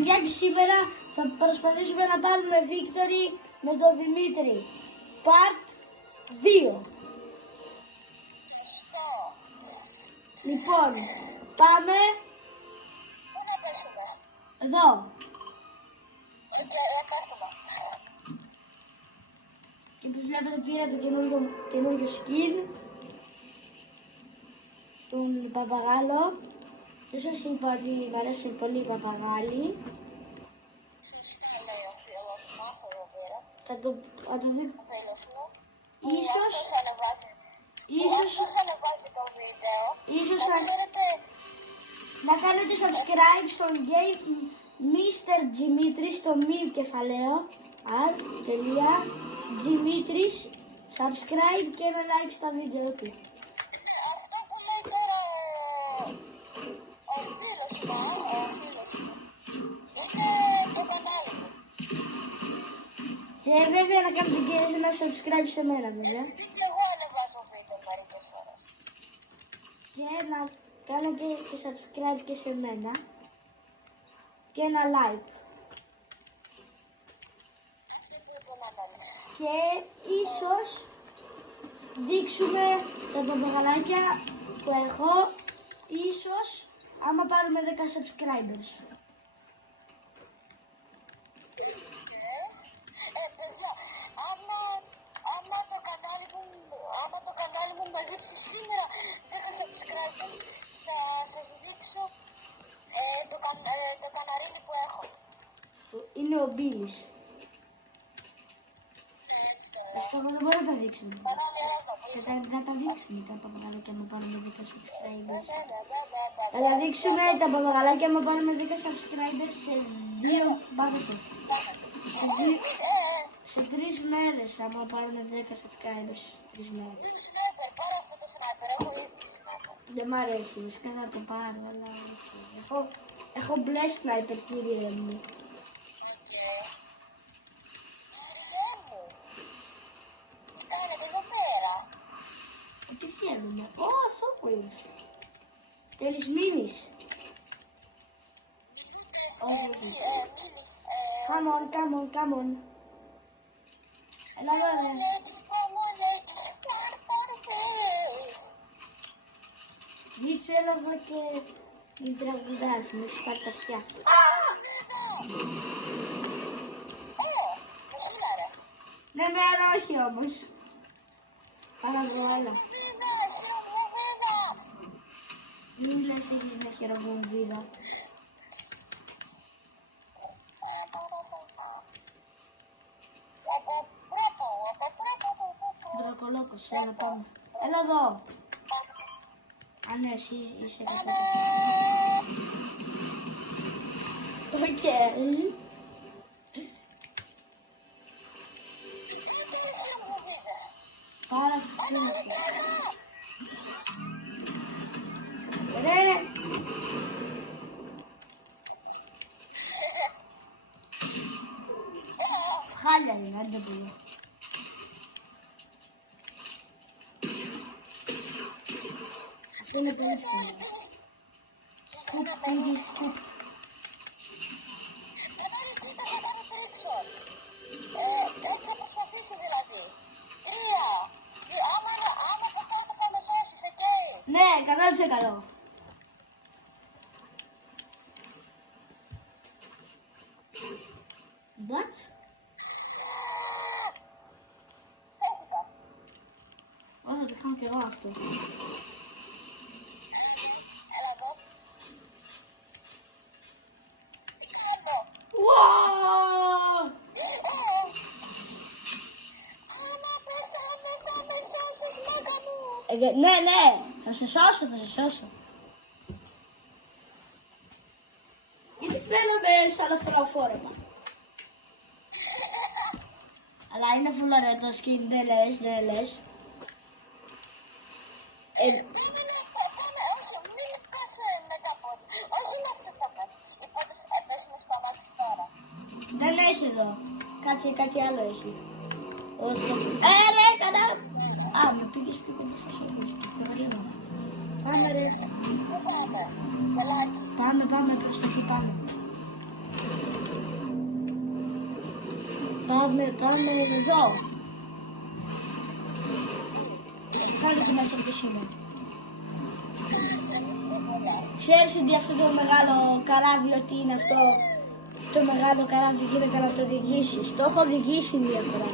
παιδιά, και σήμερα θα προσπαθήσουμε να πάρουμε victory με τον Δημήτρη. Part 2. Λοιπόν, πάμε. Πού να πέσουμε? Εδώ. Και όπως βλέπετε πήρα το καινούργιο skin. Τον παπαγάλο. Δεν σας είπα ότι μου αρέσουν πολύ οι παπαγάλοι. Θα το δει. Ίσως να κάνετε subscribe στον Game Mr. Dimitris, στο μη κεφαλαίο r.Dimitris, subscribe και ένα like στα βίντεο του. Αυτό που λέει τώρα ο φίλος μου, είναι το κανάλι μου. Και βέβαια να κάνετε και ένα subscribe σε μένα βέβαια. Και εγώ ανεβάζω βίντεο μερικές φορές. Και να κάνετε και subscribe και σε μένα. Και ένα like. Και ίσως δείξουμε τα παπαγαλάκια που έχω. Ίσως άμα πάρουμε 10 subscribers. Άμα το κανάλι μου μαζέψει σήμερα 10 subscribers, θα σας δείξω το καναρίνι που έχω. Είναι ο Μπίλης. Εγώ δεν μπορώ να τα δείξουμε. Θα τα δείξουμε τα παπαγαλάκια μου πάρουμε 10 subscribers. Θα τα δείξουμε τα παπαγαλάκια μου πάρουμε 10 subscribers σε 2 μπάγατες. Σε 3 μέρες άμα πάρουμε 10 subscribers. 3 μέρες. Πάρω αυτό το σνάιπερ, έχω ήδη σνάιπερ. Δεν μ' αρέσει, βασικά θα το πάρω, αλλά έχω μπλε σνάιπερ, κύριε μου. Τι κάνετε εδώ πέρα? Τι θέλουμε. Ω, Σόκολης. Θέλεις μήνυς. Όχι. Come on. Έλα εδώ, ρε. Μην θέλω εδώ και μην τραγουδάς, μου σπάει τα αυτιά. Ναι, αλλά όχι όμως. Παραβγάλα. Μην λες έχεις μια χειροβομβίδα. Δρακολόκος, έλα πάμε. Έλα εδώ. Α, ναι, εσύ είσαι κατά. Οκ. Πάρα πολύ. Ρε. Χάλια είναι, άντε πολύ. Αυτό είναι πολύ ψηλό. Σκουπ, πήγε σκουπ. Έχω προσπαθήσει δηλαδή. 3. Άμα το κάνω θα με σώσεις, οκ? Ναι, 100%. What? Ω, το κάνω κι εγώ αυτό. Έλα εδώ. Wow! Άμα πεθάνω θα με σώσεις, μάγκα μου. Ναι, θα σε σώσω. Γιατί φαίνομαι σαν αθροφόρμα. Αλλά είναι φουλαρέ το skin, δεν λες. Όχι, μην πας μετά από... Όχι να αυτό θα πας. Είπατε πες μου σταμάτης τώρα. Δεν έχει εδώ. Κάτσε, κάτι άλλο έχει. Όχι. Ρε, κατά. Α, με πήγες πιο κοντά στα σώπους. Πάμε ρε. Πού πάμε? Πελάτη. Πάμε, προς το εκεί πάμε. Πάμε εδώ. Κάνε τι μας έρθει σήμερα. Ξέρεις ότι αυτό το μεγάλο καράβι, ότι είναι αυτό το μεγάλο καράβι γίνεται να το οδηγήσεις. Το έχω οδηγήσει μία φορά.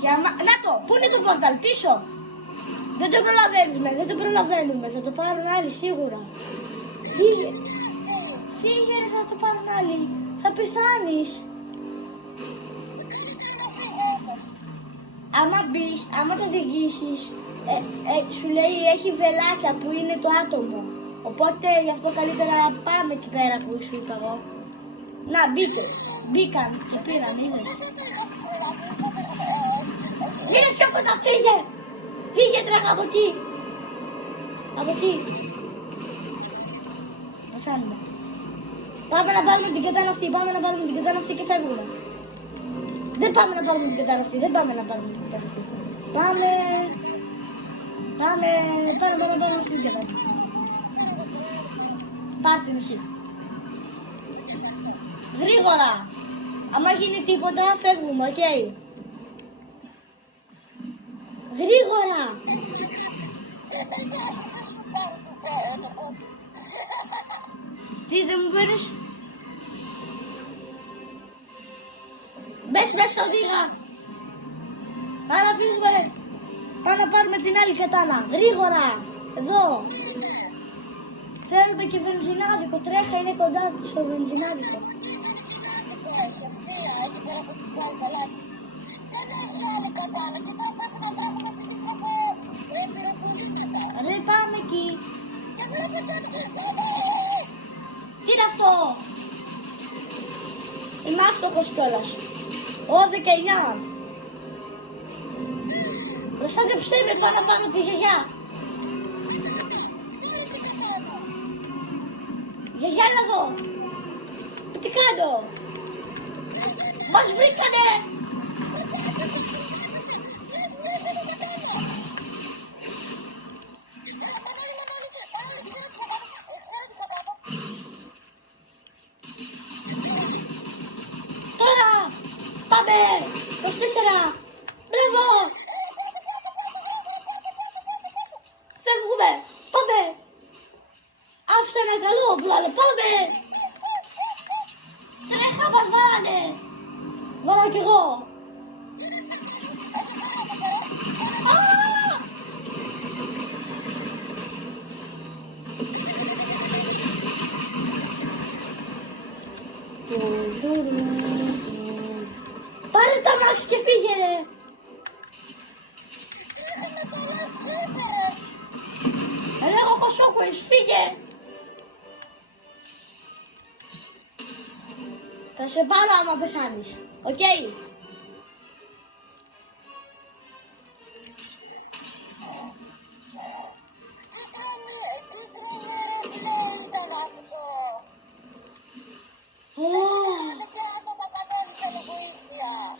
Και να το, πού είναι το πόρταλ, πίσω. Δεν το προλαβαίνουμε, δεν το προλαβαίνουμε. Θα το πάρουν άλλοι σίγουρα. Φύγε. Φύγε ρε, θα το πάρουν άλλοι. Θα πεθάνεις. Άμα μπεις, άμα το οδηγήσεις, σου λέει έχει βελάκια που είναι το άτομο. Οπότε γι' αυτό καλύτερα πάμε εκεί πέρα που σου είπα εγώ. Να, μπήκαν και πήραν, είδες. Γύρε πιο κοντά, φύγε! Φύγε τρέχα από εκεί! Από εκεί! Πασάνουμε. Πάμε να πάρουμε την κατάναστη, πάμε να πάρουμε την κατάναστη και φεύγουμε. Δεν πάμε να πάρουμε την κατάναστη, δεν πάμε να πάρουμε την κατάναστη. Πάμε στην κατάναστη. Πάρ' την εσύ. Γρήγορα! Άμα γίνει τίποτα, φεύγουμε, οκ. Γρήγορα! Τι δεν μου πέρες? Μπες μέσα οδήγα! Άρα φύγουμε! Πάμε να πάρουμε την άλλη κατάνα! Γρήγορα! Εδώ! Θέλουμε και βενζινάδικο, τρέχα, είναι κοντά στο βενζινάδικο. Ρε πάμε εκεί. Τι είναι αυτό? Είμαι άστοχος κιόλας. Ω 19. Προστάτεψέ με πάνω τη γιαγιά. Γιαγιά είναι εδώ. Τι κάνω? Μας βρήκανε. Τώρα πάμε. 24. Μπράβο. Φεύγουμε. Πάμε. Άφησα ένα καλό όπλο, αλλά πάμε. Τρέχα, μας βάλανε. Βάλα κι εγώ. Πάρε τα μάξι και φύγε. Έλα, εγώ έχω σόκουες, φύγε. Θα σε πάρω άμα πεθάνεις, οκ.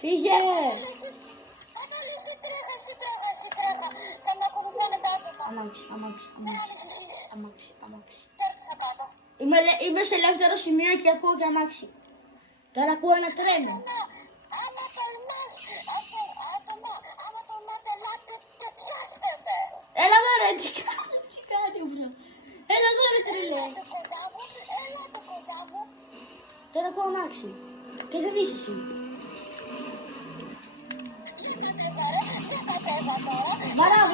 Φύγε. Αμάξι. Είμαι σε ελεύθερο σημείο και ακούω και αμάξι. Τώρα ακούω ένα τρένο. Έλα εδώ ρε, τι κάνει μπρο. Έλα εδώ ρε τρελέ. Τώρα ακούω αμάξι. Και δεν είσαι εσύ. Βαράω.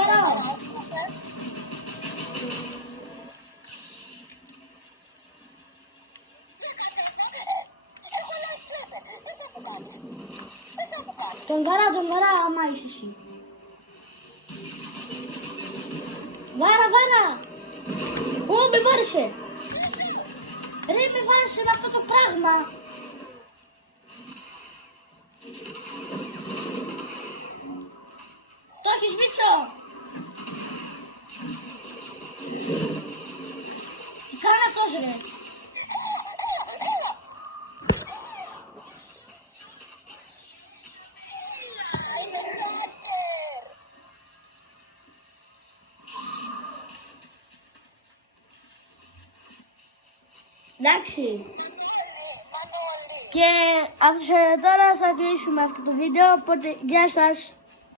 Τον βαρά, άμα είσαι εσύ. Βάρα. Ω, με βάρεσε. Ρε, με βάρεσε με αυτό το πράγμα. Το έχεις, Μίτσο? Τι κάνει αυτός ρε? Εντάξει. Μανώλη. Και τώρα θα κλείσουμε αυτό το βίντεο, οπότε γεια σας.